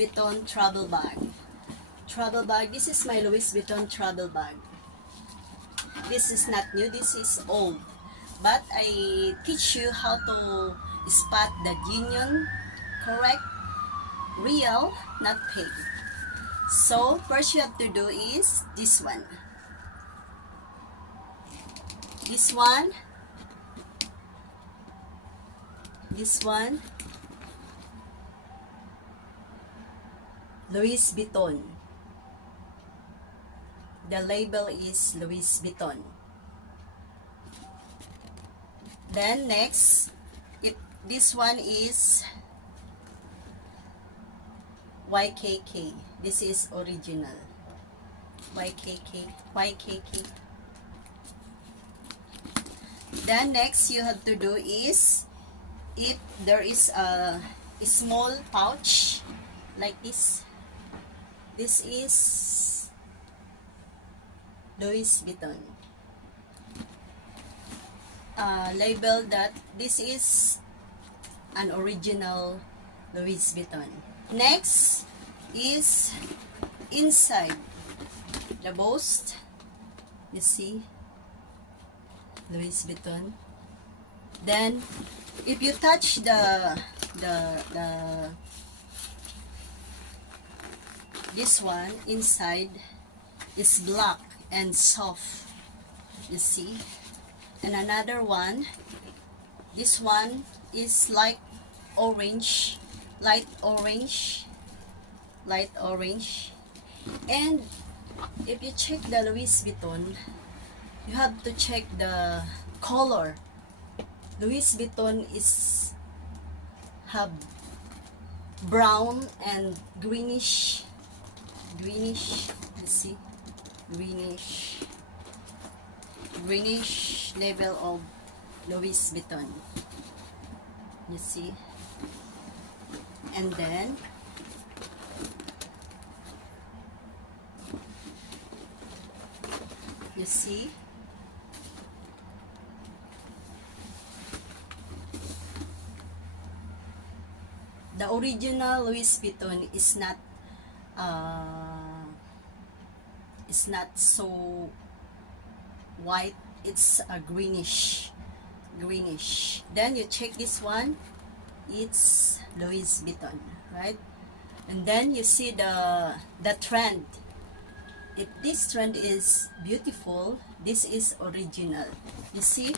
Vuitton travel bag. Travel bag. This is my Louis Vuitton travel bag. This is not new. This is old. But I teach you how to spot the genuine, correct, real, not fake. So, first you have to do is this one. This one. This one. Louis Vuitton. The label is Louis Vuitton. Then next, if this one is YKK. This is original. YKK. Then next you have to do is, if there is a small pouch like this, this is Louis Vuitton. Label that this is an original Louis Vuitton. Next is inside the boast. You see, Louis Vuitton. Then if you touch this one inside is black and soft, you see. And another one, this one is like orange, light orange. And if you check the Louis Vuitton, you have to check the color. Louis Vuitton is have brown and greenish, you see, greenish level of Louis Vuitton, you see. And then you see the original Louis Vuitton is not so white, it's a greenish. Then you check this one, it's Louis Vuitton, right? And then you see the trend. If this trend is beautiful, this is original. You see,